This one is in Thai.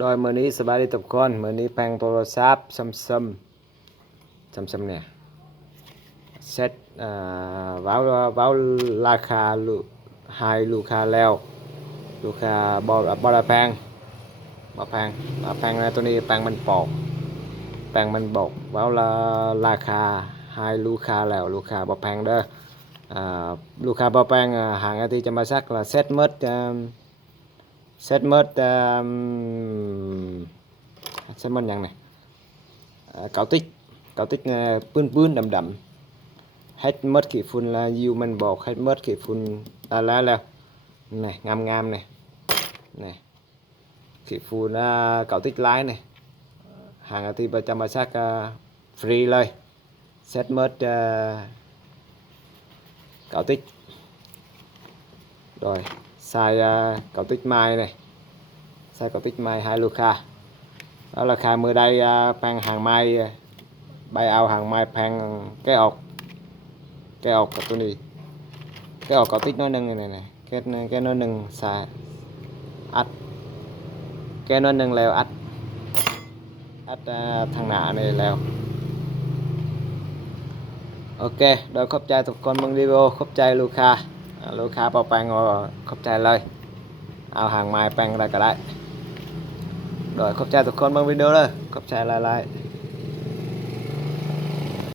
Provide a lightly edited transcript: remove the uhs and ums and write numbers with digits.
โดยมื้อนี้สบายดีทุกคนมื้อนี้แปลงโทรศัพท์Samsung เนี่ยเซ็ตเว้าราคาให้ลูกค้าแล้วลูกค้าบ่ได้แพงบ่แพงนะตัวนี้แปลงมันปอกแปลงมันบอกเว้าราคาให้ลูกค้าแล้วลูกค้าบ่แพงเด้อลูกค้าบ่แพงหานาทีจะมาซักละเซ็ตหมดเซ็ตหมดหยังนี่เกาติ๊กปื้นๆดำๆเฮ็ดหมดขี้ฝุ่นละอยู่มันบอกเฮ็ดหมดขี้ฝุ่นแล้วนี่งามๆนี่ขี้ฝุ่นเกาติ๊กหลายนี่หานาทีประจำมาซักฟรีเลยเซ็ตหมดเกาติ๊กโดยใส่เกาติ๊กไม้นี่ใส่เกาติ๊กไม้ให้ลูกค้าแล้วราคามื้อใดแพงหางไม้ใบเอาหางไม้แพงแกะออกกับตัวนี้แกะออกเกาติ๊กน้อยนึงนี่แกะน้อยนึงใส่อัดแกะน้อยนึงแล้วอัดทางหน้านี่แล้วโอเคโดยขอบใจทุกคนเบิ่งรีวิวขอบใจลูกค้าเป่าแปลงขอบใจเลยเอาหางไม้แปลงอะไรก็ได้โดยขอบใจทุกคนเบิ่งวิดีโอเลยขอบใจหลายๆ